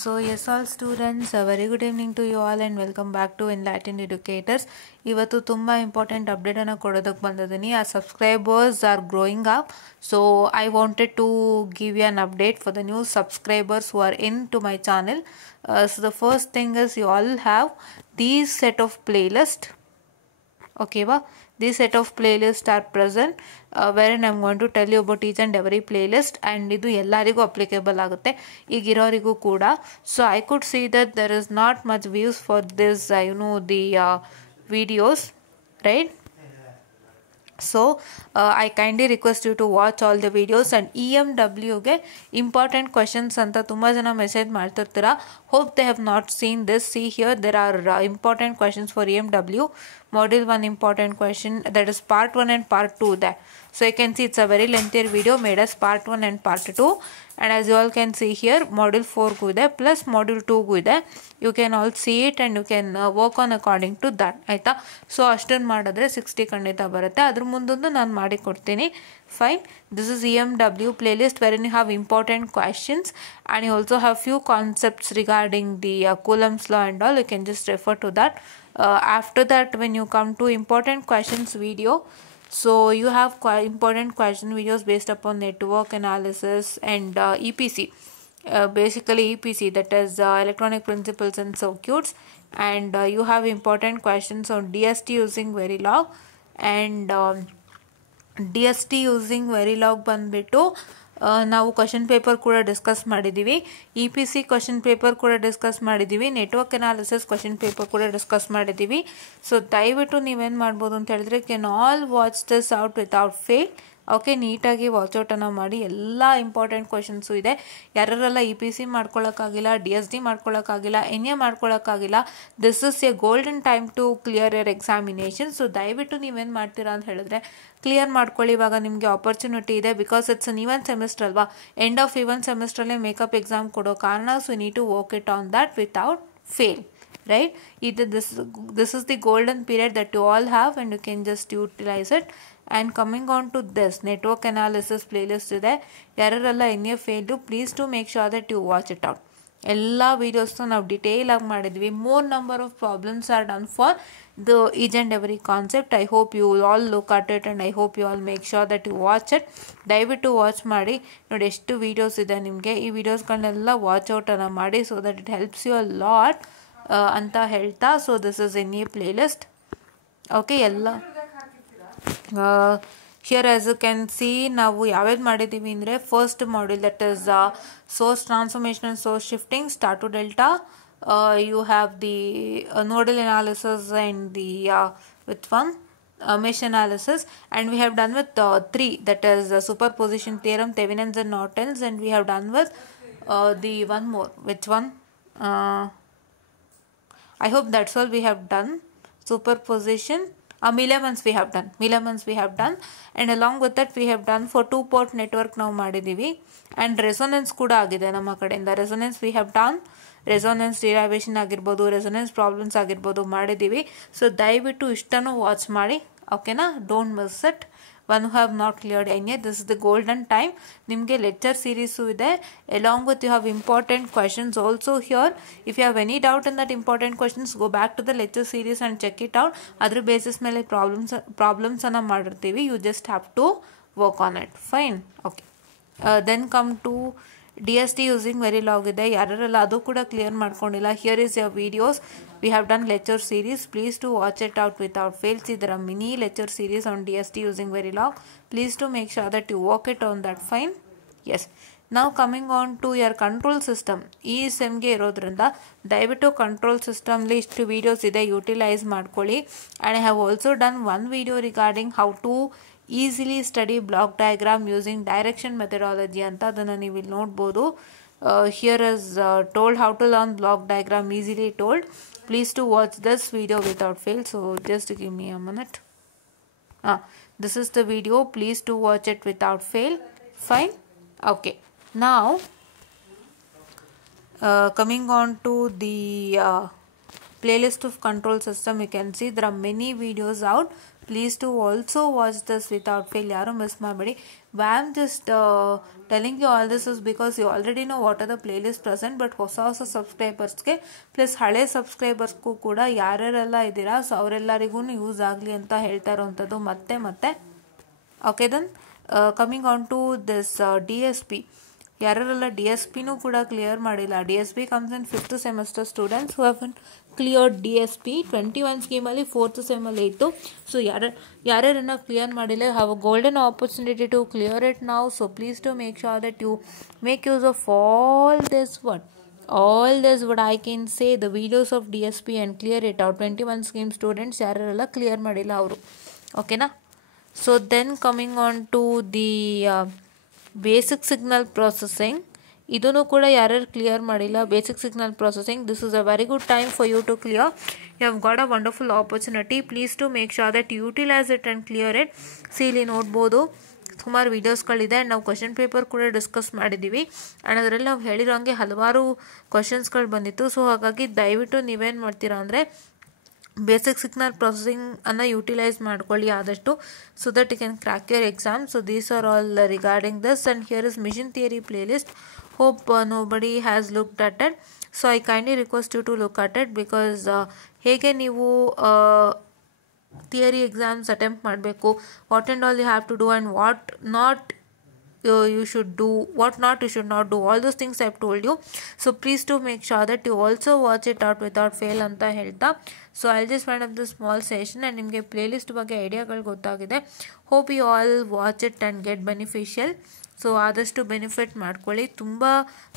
So yes all students, a very good evening to you all and welcome back to Enlightened Educators. ಇವತ್ತು ತುಂಬ ಇಂಪಾರ್ಟೆಂಟ್ ಅಪ್ಡೇಟನ್ನು ಕೊಡೋದಕ್ಕೆ ಬಂದಿದ್ದೀನಿ. Our subscribers are growing up, so I wanted to give you an update for the new subscribers who are into my channel. So the first thing is you all have these set of playlist. Okay, this set of playlists are present wherein I'm going to tell you about each and every playlist and ಇದು ಎಲ್ಲರಿಗೂ applicable ಆಗುತ್ತೆ ಈಗಿರೋರಿಗೂ ಕೂಡ. So I could see that there is not much views for this the videos, right? So I kindly request you to watch all the videos and EMW ಗೆ important questions ಅಂತ ತುಂಬ ಜನ ಮೆಸೇಜ್ ಮಾಡ್ತಿರ್ತೀರಾ. Hope they have not seen this. See here, there are important questions for EMW. Module 1 important question, that is part 1 and part 2 there. So you can see it's a very lengthier video made as part 1 and part 2, and as you all can see here module 4 ಗೂ ಇದೆ plus module 2 ಗೂ ಇದೆ. You can all see it and you can work on according to that. ಆಯಿತಾ? ಸೊ ಅಷ್ಟನ್ನು ಮಾಡಿದ್ರೆ 60 ಖಂಡಿತ ಬರುತ್ತೆ. ಅದ್ರ ಮುಂದೊಂದು ನಾನು ಮಾಡಿ ಕೊಡ್ತೀನಿ. Fine. This is EMW playlist wherein you have important questions and you also have few concepts regarding the Coulomb's law and all. You can just refer to that. After that, when you come to important questions video, so you have important question videos based upon network analysis and EPC. Basically EPC, that is electronic principles and circuits, and you have important questions on DST using Verilog and DST using Verilog ಬಂದ್ಬಿಟ್ಟು ನಾವು question paper ಕೂಡ discuss ಮಾಡಿದ್ದೀವಿ. EPC question paper ಕೂಡ discuss ಮಾಡಿದ್ದೀವಿ. Network analysis question paper ಕೂಡ discuss ಮಾಡಿದ್ದೀವಿ. So ದಯವಿಟ್ಟು ನೀವೇನು ಮಾಡ್ಬೋದು ಅಂತ ಹೇಳಿದ್ರೆ can all watch this out without fail. Okay, ನೀಟಾಗಿ ವಾಚೌಟನ್ನು ಮಾಡಿ. ಎಲ್ಲ ಇಂಪಾರ್ಟೆಂಟ್ ಕ್ವಶನ್ಸು ಇದೆ. ಯಾರೆಲ್ಲ EPC ಮಾಡ್ಕೊಳ್ಳೋಕ್ಕಾಗಿಲ್ಲ, DSD ಮಾಡ್ಕೊಳ್ಳೋಕ್ಕಾಗಿಲ್ಲ, NA ಮಾಡ್ಕೊಳ್ಳೋಕ್ಕಾಗಿಲ್ಲ, this is a golden time to clear your examination. So ದಯವಿಟ್ಟು ನೀವೇನು ಮಾಡ್ತೀರಾ ಅಂತ ಹೇಳಿದ್ರೆ ಕ್ಲಿಯರ್ ಮಾಡ್ಕೊಳ್ಳಿ. ಇವಾಗ ನಿಮಗೆ ಆಪರ್ಚುನಿಟಿ ಇದೆ, because it's an even semester ಅಲ್ವಾ. ಎಂಡ್ ಆಫ್ ಈವನ್ ಸೆಮಿಸ್ಟ್ರಲ್ಲೇ ಮೇಕಪ್ ಎಕ್ಸಾಮ್ ಕೊಡೋ ಕಾರಣ so need to work it on that without fail, right? This is the golden period that you all have and you can just utilize it. And coming on to this network analysis playlist ಇದೆ. ಯಾರೆಲ್ಲ NA failed, please to make sure that you watch it out. ಎಲ್ಲ ವೀಡಿಯೋಸ್ನ ನಾವು detail ಆಗಿ ಮಾಡಿದ್ವಿ. More number of problems are done for the each and every concept. I hope you all look at it and I hope you all make sure that you watch it. ದಯವಿಟ್ಟು watch ಮಾಡಿ. ನೋಡಿ ಎಷ್ಟು ವೀಡಿಯೋಸ್ ಇದೆ ನಿಮಗೆ. ಈ ವಿಡಿಯೋಸ್ಗಳನ್ನೆಲ್ಲ ವಾಚ್ಔಟನ್ನು ಮಾಡಿ so that it helps you a lot ಅಂತ ಹೇಳ್ತಾ. So this is NA playlist. Okay, ಎಲ್ಲ here as you can see ನಾವು ಯಾವ್ಯಾವ್ದು ಮಾಡಿದ್ದೀವಿ ಅಂದರೆ first module that is source transformation and source shifting, star to delta. You have the nodal analysis and the with one mesh analysis, and we have done with 3, that is superposition theorem, Thevenin's and Norton's, and we have done with the one more. Which one? I hope that's all we have done. Superposition, Mielemans we have done, and along with that we have done for 2-port network ನಾವು ಮಾಡಿದ್ದೀವಿ. and resonance ಕೂಡ ಆಗಿದೆ ನಮ್ಮ ಕಡೆಯಿಂದ. resonance we have done, resonance derivation ಆಗಿರ್ಬೋದು, resonance problems ಆಗಿರ್ಬೋದು ಮಾಡಿದ್ದೀವಿ. So ದಯವಿಟ್ಟು ಇಷ್ಟನ್ನು ವಾಚ್ ಮಾಡಿ, ಓಕೆನಾ? Don't miss it. One who have not cleared NA, this is the golden time. ನಿಮಗೆ ಲೆಕ್ಚರ್ ಸೀರೀಸು ಇದೆ, along with you have important questions also here. If you have any doubt in that important questions, go back to the lecture series and check it out. ಅದ್ರ basis ಮೇಲೆ ಪ್ರಾಬ್ಲಮ್ಸನ್ನು ಮಾಡಿರ್ತೀವಿ. You just have to work on it. Fine, okay. Then come to DST using Verilog ಇದೆ. ಯಾರೆಲ್ಲ ಅದು ಕೂಡ clear ಮಾಡ್ಕೊಂಡಿಲ್ಲ, here is your videos. We have done lecture series. Please to watch it out without fail. See there are mini lecture series on DST using Verilog. Please to make sure that you work it on that. Fine, yes. ನಾವು coming on to your control system. ಈ ಸೆಮ್ಗೆ ಇರೋದ್ರಿಂದ ದಯವಿಟ್ಟು ಕಂಟ್ರೋಲ್ ಸಿಸ್ಟಮ್ಲಿ ಇಷ್ಟು ವೀಡಿಯೋಸ್ ಇದೆ, utilise ಮಾಡ್ಕೊಳ್ಳಿ. And I have also done one video regarding how to easily study block diagram using direction methodology ಅಂತ. ಅದನ್ನು ನೀವು ಇಲ್ಲಿ ನೋಡ್ಬೋದು. Here is told how to learn block diagram easily told. Please to watch this video without fail. So just give me a minute. This is the video. Please to watch it without fail. Fine, okay. Now coming on to the playlist of control system, you can see there are many videos out. Please to also watch this without fail. ಯಾರು ಮಿಸ್ ಮಾಡಬೇಡಿ. why I'm just telling you all this is because you already know what are the playlist present, but ಹೊಸ ಸಬ್ಸ್ಕ್ರೈಬರ್ಸ್ಗೆ ಪ್ಲಸ್ ಹಳೆ ಸಬ್ಸ್ಕ್ರೈಬರ್ಸ್ಗೂ ಕೂಡ ಯಾರ್ಯಾರೆಲ್ಲ ಇದ್ದೀರಾ ಸೊ ಅವರೆಲ್ಲರಿಗೂ ಯೂಸ್ ಆಗಲಿ ಅಂತ ಹೇಳ್ತಾ ಇರೋವಂಥದ್ದು ಮತ್ತೆ okay. Then coming on to this DSP, ಯಾರೆಲ್ಲ DSPನೂ ಕೂಡ ಕ್ಲಿಯರ್ ಮಾಡಿಲ್ಲ. DSP comes in 5th semester students who have clear DSP 21 ಸ್ಕೀಮಲ್ಲಿ 4th ಸೆಮ್ಮಲ್ಲಿ ಇತ್ತು. ಸೊ ಯಾರ್ಯಾರನ್ನ ಕ್ಲಿಯರ್ ಮಾಡಿಲ್ಲ, have a golden opportunity to clear it ನಾವು. So please to make sure that you make use of all this what I can say, the videos of DSP and clear it out. 21 scheme students ಯಾರೆಲ್ಲ clear ಮಾಡಿಲ್ಲ ಅವರು, ಓಕೆನಾ. So then coming on to the basic signal processing, ಇದನ್ನು ಕೂಡ ಯಾರ್ಯಾರು clear ಮಾಡಿಲ್ಲ basic signal processing, this is a very good time for you to clear. You have got a wonderful opportunity. Please to make sure that utilise it and clear it. ಇಲ್ಲಿ ನೋಡ್ಬೋದು ಸುಮಾರು ವೀಡಿಯೋಸ್ಗಳಿದೆ and ನಾವು question paper ಕೂಡ discuss ಮಾಡಿದ್ದೀವಿ and ಅದರಲ್ಲಿ ನಾವು ಹೇಳಿರೋಂಗೆ ಹಲವಾರು ಕ್ವಶನ್ಸ್ಗಳು ಬಂದಿತ್ತು. ಸೊ ಹಾಗಾಗಿ ದಯವಿಟ್ಟು ನೀವೇನು ಮಾಡ್ತೀರಾ ಅಂದರೆ ಬೇಸಿಕ್ ಸಿಗ್ನಲ್ ಪ್ರೊಸೆಸಿಂಗ್ ಅನ್ನು ಯುಟಿಲೈಸ್ ಮಾಡ್ಕೊಳ್ಳಿ ಆದಷ್ಟು, so that you can crack your exam. So these are all regarding this and here is mission theory playlist. Hope nobody has looked at it. So I kindly request you to look at it because ಹೇಗೆ ನೀವು theory exams attempt ಮಾಡಬೇಕು, what and all you have to do and what not you should do, what not you should not do, all those things I have told you. So please to make sure that you also watch it out without fail ಅಂತ ಹೇಳ್ತಾ. So I'll just wind up this small session and ನಿಮಗೆ playlist ಬಗ್ಗೆ ಐಡಿಯಾಗಳು ಗೊತ್ತಾಗಿದೆ. Hope you all watch it and get beneficial. So ಆದಷ್ಟು benefit ಮಾಡ್ಕೊಳ್ಳಿ. ತುಂಬ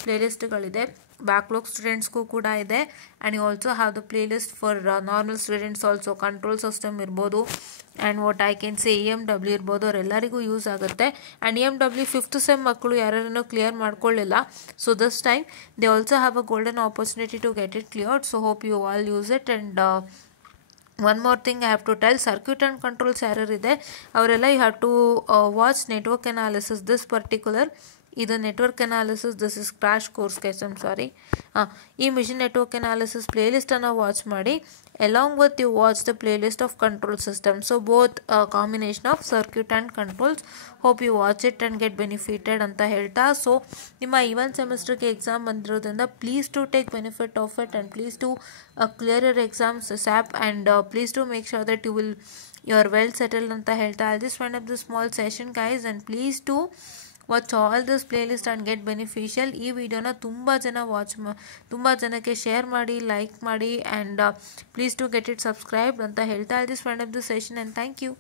ಪ್ಲೇಲಿಸ್ಟ್ಗಳಿದೆ, ಬ್ಯಾಕ್ಲಾಗ್ ಸ್ಟೂಡೆಂಟ್ಸ್ಗೂ ಕೂಡ ಇದೆ and you also have the playlist for normal students also. Control system ಇರ್ಬೋದು and what I can say EMW ಇರ್ಬೋದು, ಅವರೆಲ್ಲರಿಗೂ ಯೂಸ್ ಆಗುತ್ತೆ. ಆ್ಯಂಡ್ EMW 5th ಸೆಮ್ ಮಕ್ಕಳು ಯಾರನ್ನು ಕ್ಲಿಯರ್ ಮಾಡ್ಕೊಳ್ಳಿಲ್ಲ, so this time they also have a golden opportunity to get it cleared. So hope you all use it. And one more thing I have to tell, circuit and controls error ಇದೆ ಅವರೆಲ್ಲ you have to watch network analysis. this particular ಇದು network analysis, this is crash course guys, I'm sorry. ಈ mission network analysis ಪ್ಲೇಲಿಸ್ಟನ್ನು ವಾಚ್ ಮಾಡಿ along with you watch the playlist of control system. So both combination of circuit and controls. Hope you watch it and get benefited ಅಂತ ಹೇಳ್ತಾ. So ನಿಮ್ಮ even ಸೆಮಿಸ್ಟರ್ಗೆ exam ಬಂದಿರೋದ್ರಿಂದ please to take benefit of it and please to clear your exams sap and please to make sure that you are well settled ಅಂತ ಹೇಳ್ತಾ. I'll just wind up this small session guys and please to watch all this playlist and get beneficial. ಈ ವಿಡಿಯೋನ ತುಂಬ ಜನಕ್ಕೆ ಶೇರ್ ಮಾಡಿ, like ಮಾಡಿ and please to get it subscribe ಅಂತ ಹೇಳ್ತಾ. I'll just wind up this session and thank you.